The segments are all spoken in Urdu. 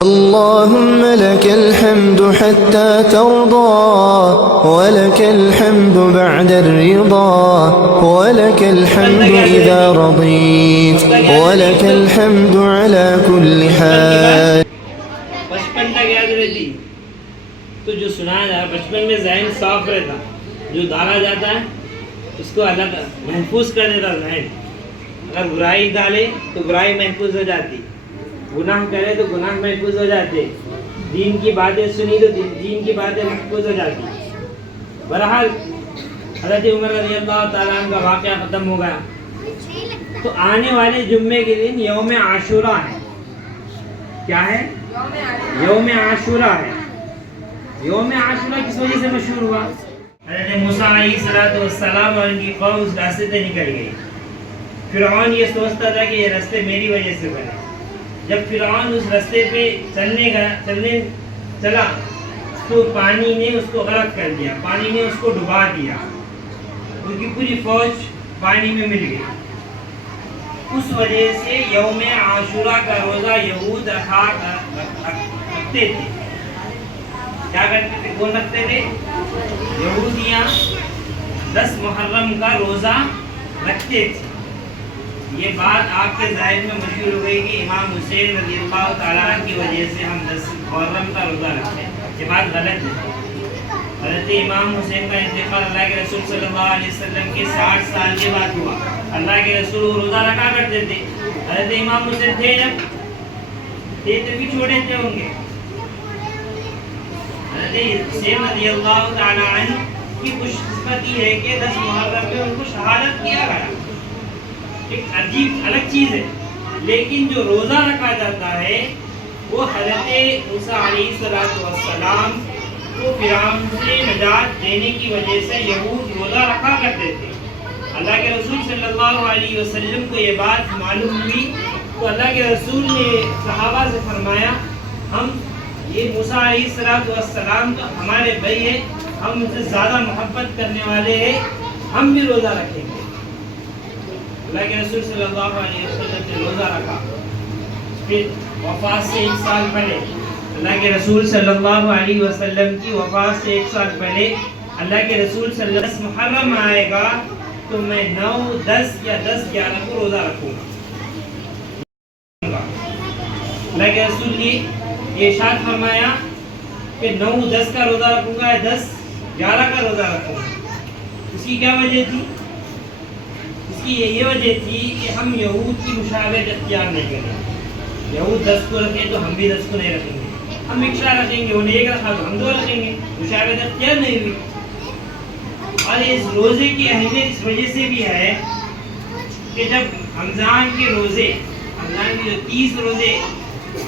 اللهم لك الحمد حتى ترضى ولك الحمد بعد الرضا ولك الحمد إذا رضيت ولك الحمد على كل حال. بچپن تک یاد رہتی تو جو سنایا جاتا بچپن میں ذہن صاف رہتا، جو ڈالا جاتا ہے اس کو الگ محفوظ کر دیتا ذہن. اگر برائی ڈالے تو برائی محفوظ ہو جاتی، گناہ کرے تو گناہ محفوظ ہو جاتے، دین کی باتیں سنی تو دین کی باتیں محفوظ ہو جاتی. بہرحال حضرت عمر رضی اللہ تعالیٰ عنہ کا واقعہ ختم ہو گیا تو آنے والے جمعے کے دن یوم عاشورہ ہے. کیا ہے؟ یوم عاشورہ ہے. یوم عاشورہ کس وجہ سے مشہور ہوا؟ حضرت موسیٰ علیہ السلام اور ان کی قوم اس راستے سے نکل گئی. فرعون یہ سوچتا تھا کہ یہ راستے میری وجہ سے بنے. جب فرعون اس راستے پہ چلا تو پانی نے اس کو غرق کر دیا، پانی نے اس کو ڈبا دیا، ان کی پوری فوج پانی میں مل گئی. اس وجہ سے یوم عاشورہ کا روزہ یہود رکھتے تھے. کیا کرتے تھے؟ کون رکھتے تھے؟ یہودیاں 10 محرم کا روزہ رکھتے تھے. یہ بات آپ کے ذہن میں مشہور ہو گئی کہ امام حسین رضی اللہ تعالیٰ کی وجہ سے ہم 10 محرم کا روزہ رکھتے ہیں. یہ بات غلط ہے. حضرت امام حسین کا انتقال اللہ کے رسول صلی اللہ علیہ وسلم کے 60 سال کے بعد ہوا. اللہ کے رسول روزہ رکھا کرتے تھے. حضرت امام حسین تھے جب تھے تبھی چھوڑے تھے ہوں گے. حضرت حسین رضی اللہ تعالیٰ عنہ کی خوش قسمتی ہے کہ 10 محرم میں ان کو شہادت کیا گیا. ایک عجیب الگ چیز ہے. لیکن جو روزہ رکھا جاتا ہے وہ حضرت موسیٰ علیہ السلام کو فرعون سے نجات دینے کی وجہ سے یہود روزہ رکھا کرتے تھے. اللہ کے رسول صلی اللہ علیہ وسلم کو یہ بات معلوم ہوئی تو اللہ کے رسول نے صحابہ سے فرمایا ہم یہ موسیٰ علیہ السلام تو ہمارے بھائی ہیں، ہم ان سے زیادہ محبت کرنے والے ہیں، ہم بھی روزہ رکھیں گے. اللہ کے رسول صلی اللہ علیہ وسلم نے روزہ رکھا. پھر وفات سے 1 سال پہلے اللہ کے رسول صلی اللہ علیہ وسلم کی وفات سے 1 سال پہلے اللہ کے رسول صلی اللہ علیہ وسلم محرم آئے گا تو میں 9, 10 یا 10, 11 کو روزہ رکھوں گا. اللہ کے رسول نے یہ ارشاد فرمایا کہ 9, 10 کا روزہ رکھوں گا یا 10, 11 کا روزہ رکھوں گا. اس کی کیا وجہ تھی؟ اس کی یہ وجہ تھی کہ ہم یہود کی مشابہت اختیار نہیں کریں. یہود 10 کو رکھیں تو ہم بھی 10 کو نہیں رکھیں گے. ہم ایکسٹرا رکھیں گے، انہیں 1 رکھا تو ہم 2 رکھیں گے. مشابہت اختیار نہیں ہوئی. اور اس روزے کی اہمیت اس وجہ سے بھی ہے کہ جب رمضان کے روزے، رمضان کے جو 30 روزے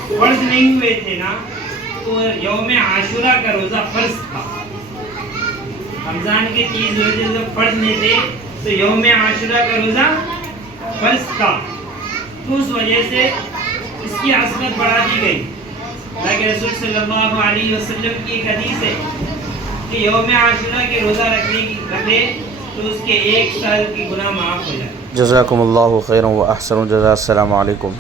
فرض نہیں ہوئے تھے نا، تو یوم عاشورہ کا روزہ فرض تھا. رمضان کے 30 روزے جب فرض نہیں تھے تو یوم عاشورہ کا روزہ فرض تھا. تو اس وجہ سے اس کی عظمت بڑھا دی گئی. اللہ کے رسول صلی اللہ علیہ وسلم کی ایک حدیث ہے کہ یوم عاشورہ کے روزہ رکھے تو اس کے 1 سال کی گناہ معاف ہو جائے. جزاکم اللہ خیرا و احسن الجزاء. السلام علیکم.